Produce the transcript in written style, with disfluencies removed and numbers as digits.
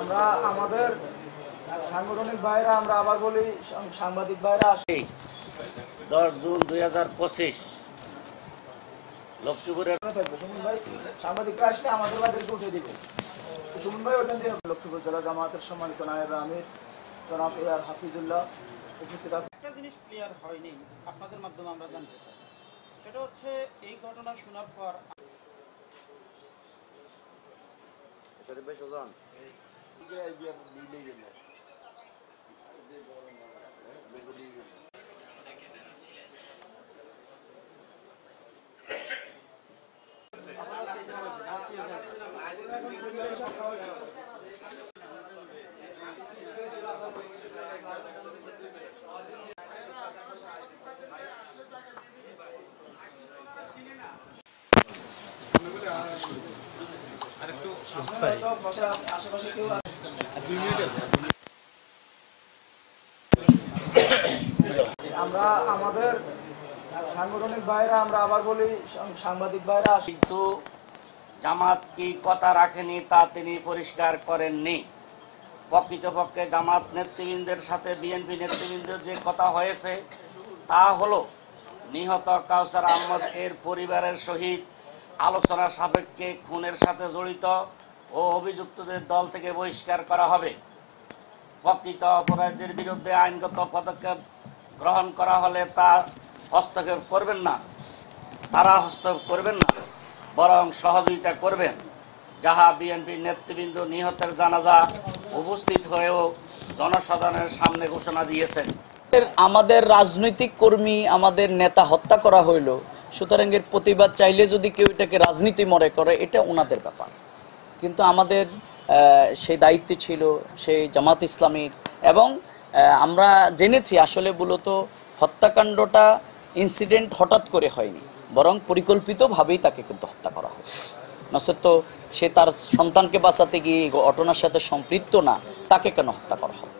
আমরা আমাদের সাংগঠনিক ভাইরা আমরা আবার বলি সাংবাদিক ভাইরা আসি 10 জুন 2025 লক্ষ্মীপুরের সুমন ভাই সাংবাদিকরা আসলে আমাদের বাড়িতে উঠে দিবে। সুমন ভাই ওখান থেকে লক্ষ্মীপুর জেলা জামায়াতের সম্মানিত নায়েব আমির জনাব এআর হাফিজুল্লাহ উপস্থিত আছে। একটা জিনিস ক্লিয়ার হয়নি, আপনাদের মাধ্যমে আমরা জানতে চাই, সেটা হচ্ছে এই ঘটনা শোনার পর আশেপাশে কেউ আমরা আমাদের সাংগঠনিক ভাইরা আমরা আবার বলি সাংবাদিক ভাইরা আসি। কিন্তু জামাত কি কথা রাখেনি তা তিনি পরিষ্কার করেননি। প্রকৃতপক্ষে জামাত নেতৃবৃন্দের সাথে বিএনপি নেতৃবৃন্দের যে কথা হয়েছে তা হলো নিহত কাউসার আহমদ এর পরিবারের সহিত আলোচনা সাপেক্ষে খুনের সাথে জড়িত ও অভিযুক্তদের দল থেকে বহিষ্কার করা হবে। প্রকৃত অপরাধীদের বিরুদ্ধে আইনগত পদক্ষেপ গ্রহণ করা হলে তা হস্তক্ষেপ করবেন না, তারা হস্তক্ষেপ করবেন না, বরং সহযোগিতা করবেন। যাহা বিএনপির নেতৃবৃন্দ নিহতের জানাজা উপস্থিত হয়েও জনসাধারণের সামনে ঘোষণা দিয়েছেন। আমাদের রাজনৈতিক কর্মী, আমাদের নেতা হত্যা করা হইল, সুতরাং এর প্রতিবাদ চাইলে যদি কেউ এটাকে রাজনীতি মনে করে এটা ওনাদের ব্যাপার, কিন্তু আমাদের সেই দায়িত্ব ছিল সেই জামাত ইসলামীর। এবং আমরা জেনেছি আসলে মূলত হত্যাকাণ্ডটা ইনসিডেন্ট হঠাৎ করে হয়নি, বরং পরিকল্পিতভাবেই তাকে কিন্তু হত্যা করা হয়। নচেত সে তার সন্তানকে বাঁচাতে গিয়ে ঘটনার সাথে সম্পৃক্ত না, তাকে কেন হত্যা করা হবে?